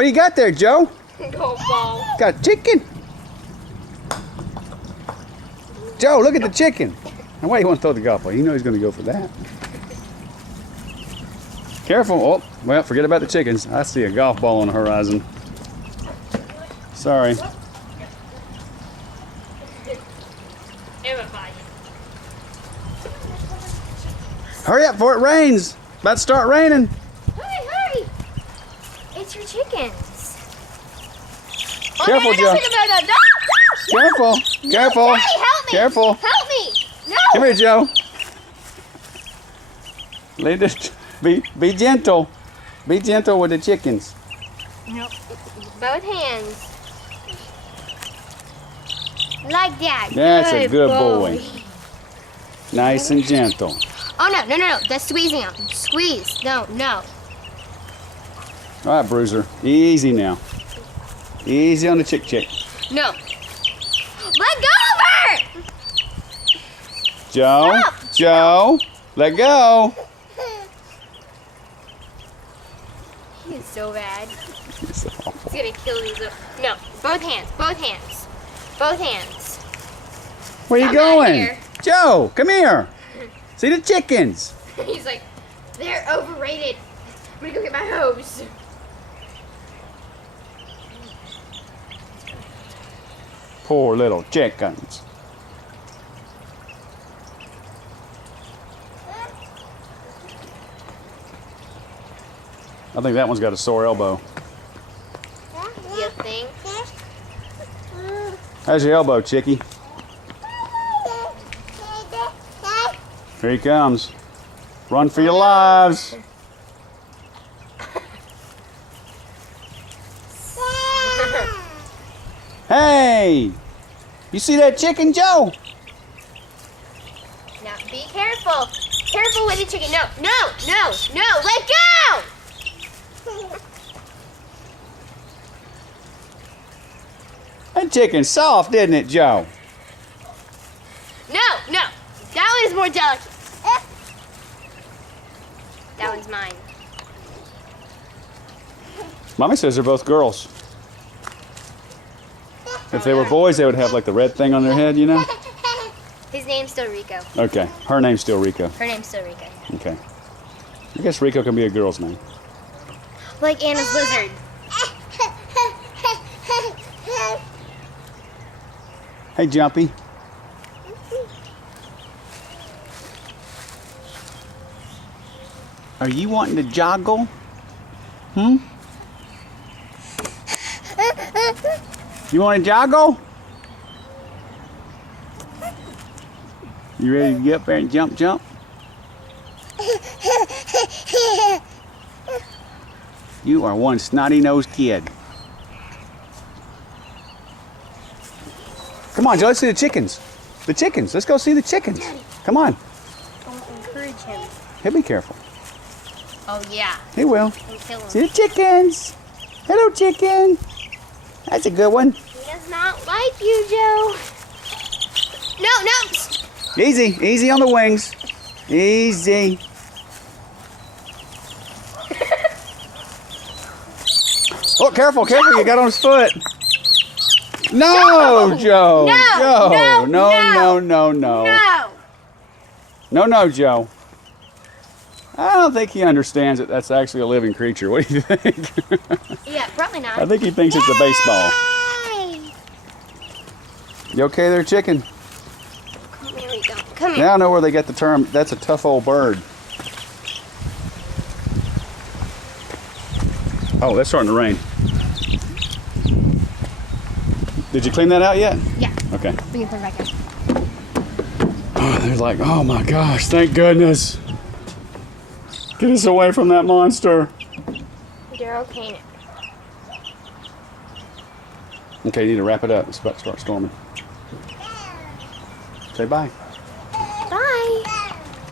What do you got there, Joe? Golf ball. Got a chicken. Joe, look at the chicken. Now, why do you want to throw the golf ball? You know he's going to go for that. Careful. Oh, well, forget about the chickens. I see a golf ball on the horizon. Sorry. Hurry up before it rains. About to start raining. Hurry, hurry. It's your chickens. Careful, Joe. Careful. Careful. Daddy, help me. Careful. Help me. No. Come here, Joe. Leave this. Be gentle. Be gentle with the chickens. No. Both hands. Like that. That's a good boy. Nice and gentle. Oh, no. That's squeezing out. Squeeze. No. All right, Bruiser. Easy now. Easy on the chick. No. Let go of her! Joe. Stop. Joe. Let go. He is so bad. It's awful. He's gonna kill these. No. Both hands. Both hands. Both hands. Where you Come out going? here. Joe, come here. See the chickens. He's like, they're overrated. I'm gonna go get my hose. Poor little chickens. I think that one's got a sore elbow. You think? How's your elbow, Chickie? Here he comes. Run for your lives. Hey! You see that chicken, Joe? Now be careful. Careful with the chicken. No. Let go! That chicken's soft, isn't it, Joe? No. That one is more delicate. That one's mine. Mommy says they're both girls. If they were boys, they would have like the red thing on their head, you know? His name's still Rico. Okay. Her name's still Rico. Her name's still Rico. Okay. I guess Rico can be a girl's name. Like Anna's lizard. Hey, Jumpy. Are you wanting to joggle? You want to joggle? You ready to get up there and jump? You are one snotty-nosed kid. Come on, Joe, let's see the chickens. The chickens. Let's go see the chickens. Come on. Don't encourage him. He'll be careful. Oh, yeah. He will. Don't kill him. See the chickens. Hello, chicken. That's a good one. He does not like you, Joe. No. Easy on the wings. Easy. Oh, careful, you got on his foot. No, Joe. No. No, Joe. I don't think he understands that that's actually a living creature. What do you think? Yeah, probably not. I think he thinks it's a baseball. You okay there, chicken? There we go. Come here. Now I know where they get the term, that's a tough old bird. Oh, that's starting to rain. Did you clean that out yet? Yeah. Okay. We can put it back in. Oh, they're like, oh my gosh, thank goodness. Get us away from that monster. They're okay now. Okay, you need to wrap it up. It's about to start storming. Say bye.